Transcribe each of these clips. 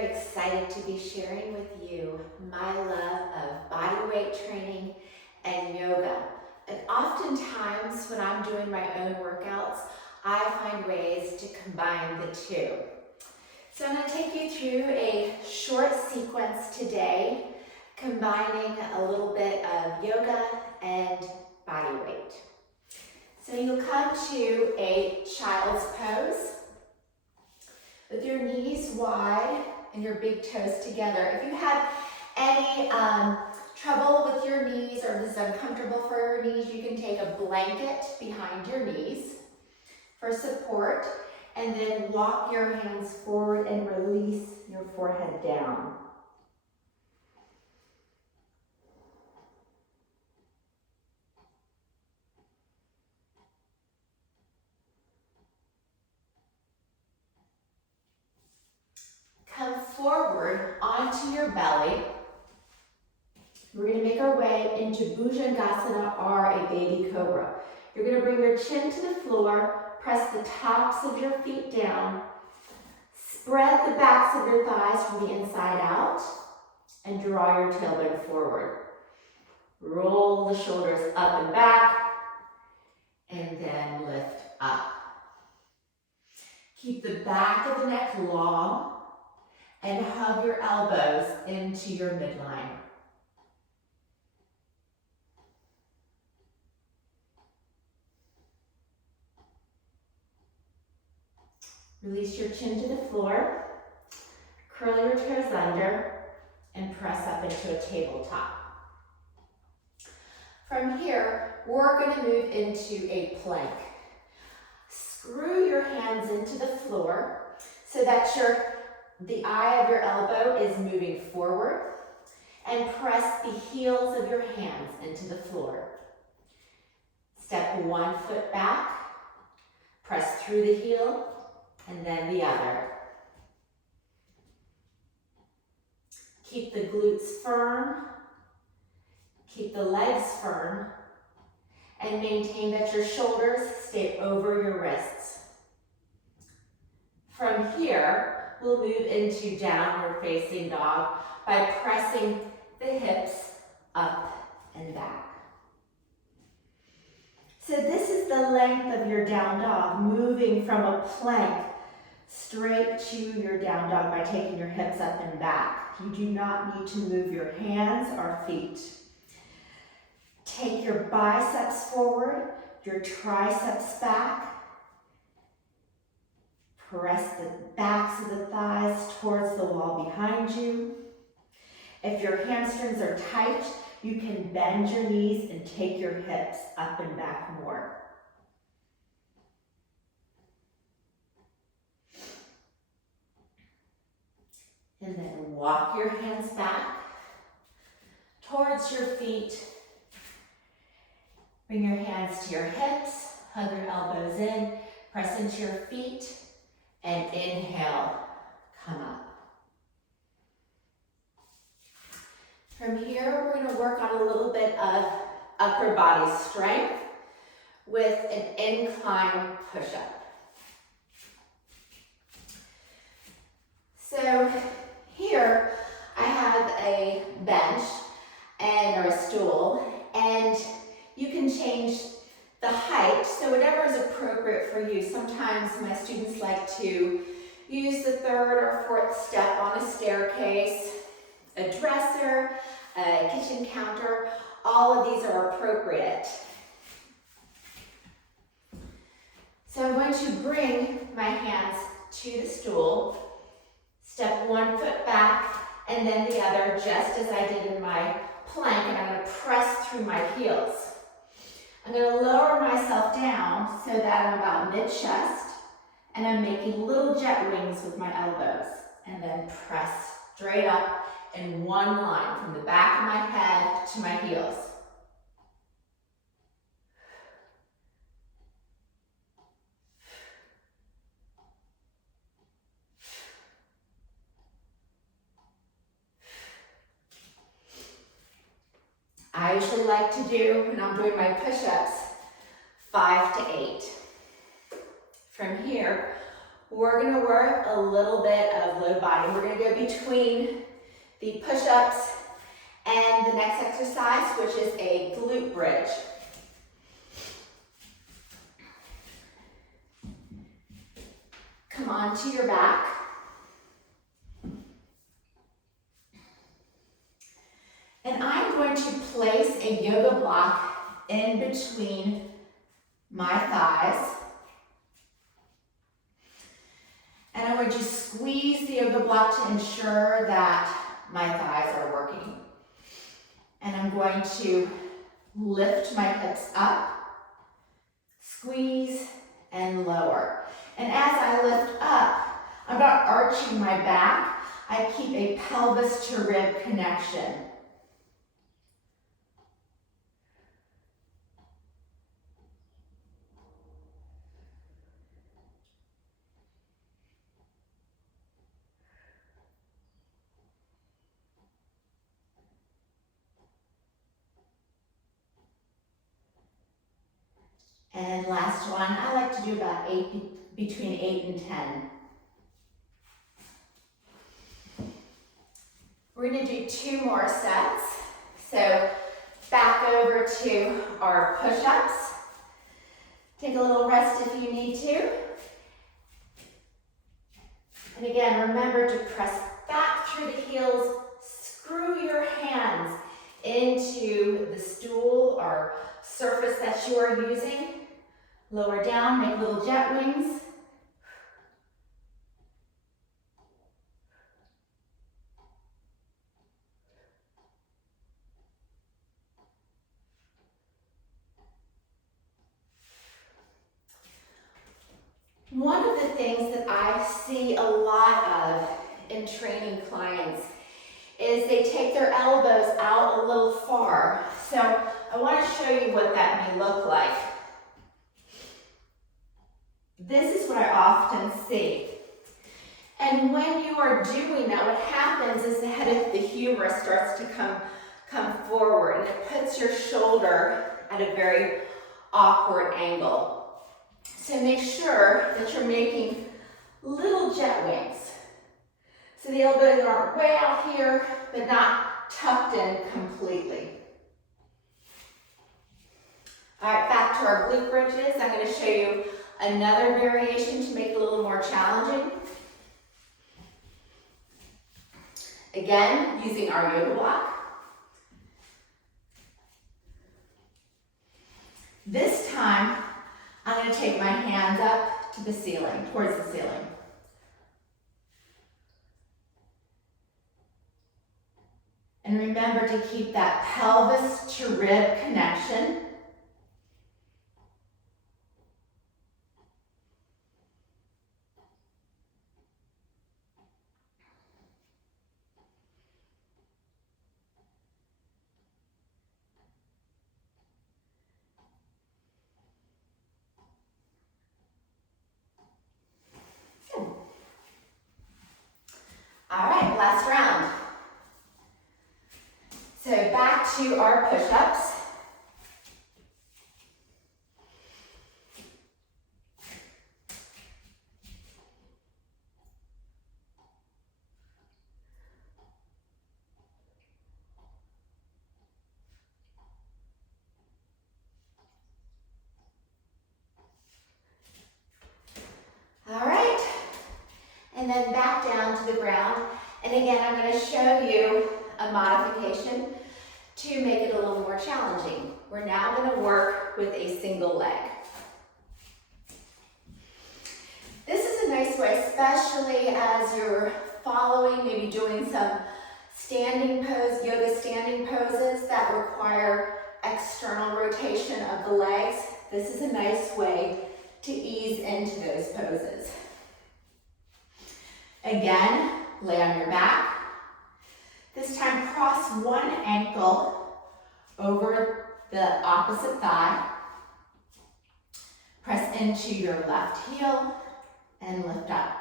very excited to be sharing with you my love of body weight training and yoga. And oftentimes when I'm doing my own workouts, I find ways to combine the two. So I'm going to take you through a short sequence today, combining a little bit of yoga and body weight. So you'll come to a child's pose with your knees wide and your big toes together. If you have any trouble with your knees or this is uncomfortable for your knees, you can take a blanket behind your knees for support, and then walk your hands forward and release your forehead down. Come forward onto your belly. We're going to make our way into Bhujangasana or a baby cobra. You're going to bring your chin to the floor, press the tops of your feet down, spread the backs of your thighs from the inside out, and draw your tailbone forward. Roll the shoulders up and back, and then lift up. Keep the back of the neck long, and hug your elbows into your midline. Release your chin to the floor, curl your toes under, and press up into a tabletop. From here, we're going to move into a plank. Screw your hands into the floor so that the eye of your elbow is moving forward, and press the heels of your hands into the floor. Step one foot back, press through the heel, and then the other. Keep the glutes firm, keep the legs firm, and maintain that your shoulders stay over your wrists. From here, we'll move into downward facing dog by pressing the hips up and back. So this is the length of your down dog, moving from a plank straight to your down dog by taking your hips up and back. You do not need to move your hands or feet. Take your biceps forward, your triceps back. Press the backs of the thighs towards the wall behind you. If your hamstrings are tight, you can bend your knees and take your hips up and back more. And then walk your hands back towards your feet. Bring your hands to your hips, hug your elbows in, press into your feet, and inhale, come up. From here, we're going to work on a little bit of upper body strength with an incline push-up. So here, I have a bench or a stool, and you can change the height, so whatever is appropriate for you. Sometimes my students like to use the third or fourth step on a staircase, a dresser, a kitchen counter. All of these are appropriate. So I'm going to bring my hands to the stool, step one foot back and then the other, just as I did in my plank, and I'm going to press through my heels. I'm going to lower myself down so that I'm about mid-chest, and I'm making little jet wings with my elbows, and then press straight up in one line from the back of my head to my heels. I usually like to do, when I'm doing my push-ups, 5 to 8. From here, we're gonna work a little bit of low body. We're gonna go between the push-ups and the next exercise, which is a glute bridge. Come onto your back. And I'm going to place a yoga block in between my thighs. And I'm going to squeeze the yoga block to ensure that my thighs are working. And I'm going to lift my hips up, squeeze, and lower. And as I lift up, I'm not arching my back. I keep a pelvis to rib connection. And last one, I like to do about between 8 and 10. We're gonna do 2 more sets. So back over to our push-ups. Take a little rest if you need to. And again, remember to press back through the heels, screw your hands into the stool or surface that you are using. Lower down, make little jet wings. One of the things that I see a lot of in training clients is they take their elbows out a little far. So I want to show you what that may look like. This is what I often see. And when you are doing that, what happens is the head of the humerus starts to come forward, and it puts your shoulder at a very awkward angle. So make sure that you're making little jet wings. So the elbows aren't way out here, but not tucked in completely. All right, back to our glute bridges. I'm going to show you another variation to make it a little more challenging. Again, using our yoga block. This time, I'm going to take my hands up to the ceiling, towards the ceiling. And remember to keep that pelvis to rib connection. All right, last round. So back to our push-ups. All right, and then back down to the ground. And again, I'm going to show you a modification to make it a little more challenging. We're now going to work with a single leg. This is a nice way, especially as you're following, maybe doing some standing pose, yoga standing poses that require external rotation of the legs. This is a nice way to ease into those poses. Again, lay on your back. This time, cross one ankle over the opposite thigh. Press into your left heel and lift up.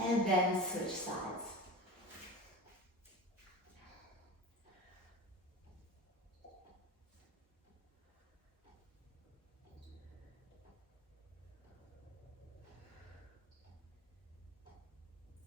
And then switch sides.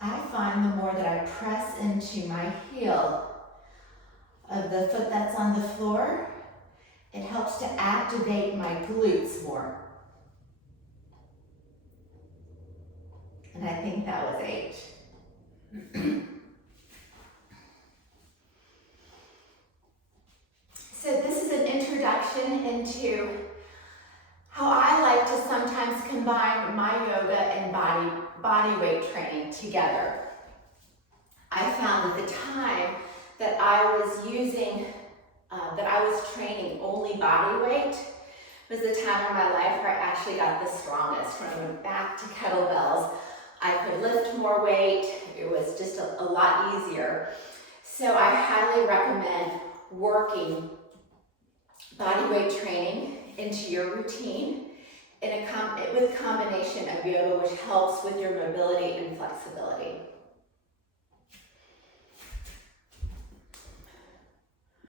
I find the more that I press into my heel of the foot that's on the floor, it helps to activate my glutes more. And I think that was 8. So this is an introduction into how I like to sometimes combine my yoga and body weight training together. I found at the time that I was using, that I was training only body weight was the time in my life where I actually got the strongest. When I went back to kettlebells, I could lift more weight. It was just a lot easier. So I highly recommend working body weight training into your routine with combination of yoga, which helps with your mobility and flexibility.